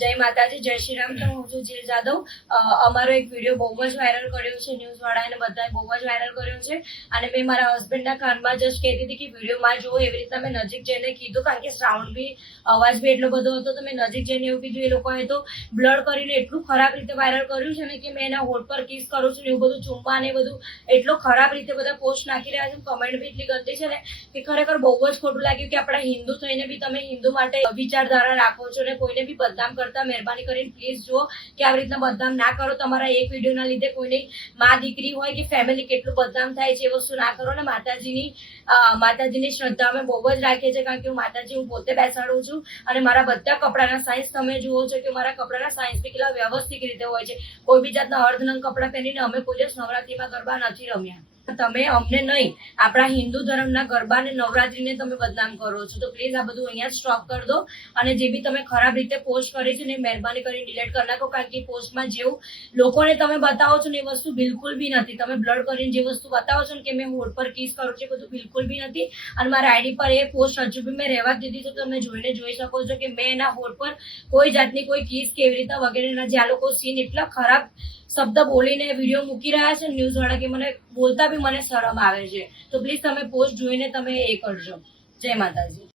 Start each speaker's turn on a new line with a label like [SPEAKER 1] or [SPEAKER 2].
[SPEAKER 1] જય માતાજી, જય શ્રી રામ. તો હું છું જીલ જાદવ. અમારો એક વીડિયો બહુ જ વાયરલ કર્યો છે ન્યૂઝ વાળાને બધાએ બહુ જ વાયરલ કર્યો છે. અને મેં મારા હસબન્ડના કાનમાં જસ્ટ કહેતી હતી કે, વિડીયોમાં જુઓ, એવી રીતના મેં નજીક જઈને કીધું. કારણ કે સાઉન્ડ બી, અવાજ બી એટલો બધો હતો, તો મેં નજીક જઈને એવું કીધું. એ લોકોએ તો બ્લડ કરીને એટલું ખરાબ રીતે વાયરલ કર્યું છે ને કે મેં એના હોઠ પર કિસ કરું છું ને એવું બધું ચુંબા ને બધું એટલો ખરાબ રીતે બધા પોસ્ટ નાખી રહ્યા છે. કમેન્ટ બી એટલી ગંદી છે ને કે ખરેખર બહુ જ ખોટું લાગ્યું કે આપણા હિન્દુ થઈને બી તમે હિન્દુ માટે વિચારધારા રાખો છો ને કોઈને બી બદનામ કરતા મહેરબાની કરીને પ્લીઝ જુઓ કે આવી રીતના બદનામ ના કરો. તમારા એક વિડીયોના લીધે કોઈની મા દીકરી હોય કે ફેમિલી કેટલું બદનામ થાય છે એ વસ્તુ ના કરો ને માતાજીની માતાજીની શ્રદ્ધા અમે બહુ જ રાખીએ છીએ કારણ કે હું માતાજી, હું પોતે બેસાડું છું અને મારા બધા કપડાના સાઇઝ તમે જુઓ છો કે મારા કપડાના સાઇઝ બી કેટલા વ્યવસ્થિત રીતે હોય છે. કોઈ બી જાતના અર્ધનંગ કપડાં પહેરીને અમે કોઈ દિવસ નવરાત્રીમાં ગરબા નથી રમ્યા. તમે અમને નહીં, આપણા હિન્દુ ધર્મના ગરબા અને નવરાત્રીને તમે બદનામ કરો છો. તો પ્લીઝ આ બધું અહીંયા સ્ટોપ કરી દો અને જે બી તમે ખરાબ રીતે પોસ્ટ કરી છે ને મહેરબાની કરીને ડિલીટ કરી નાખો, કારણ કે પોસ્ટમાં જેવું લોકોને તમે બતાવો છો ને એ વસ્તુ બિલકુલ બી નથી. તમે બ્લડ કરીને જે વસ્તુ બતાવો છો ને કે મેં હોડ પર કિસ કરું છું બધું બિલકુલ બી નથી. અને મારા આઈડી પર એ પોસ્ટ હજુ બી મેં રહેવા દીધી તો તમે જોઈને જોઈ શકો છો કે મેં એના હોડ પર કોઈ જાતની કોઈ કિસ કેવી રીતે વગેરેના જે આ લોકો સીન એટલા ખરાબ શબ્દ બોલીને વીડિયો મૂકી રહ્યા છે ન્યૂઝ વાળા, કે મને બોલતા બી મને શરમ આવે છે. તો પ્લીઝ તમે પોસ્ટ જોઈને તમે એ કરજો. જય માતાજી.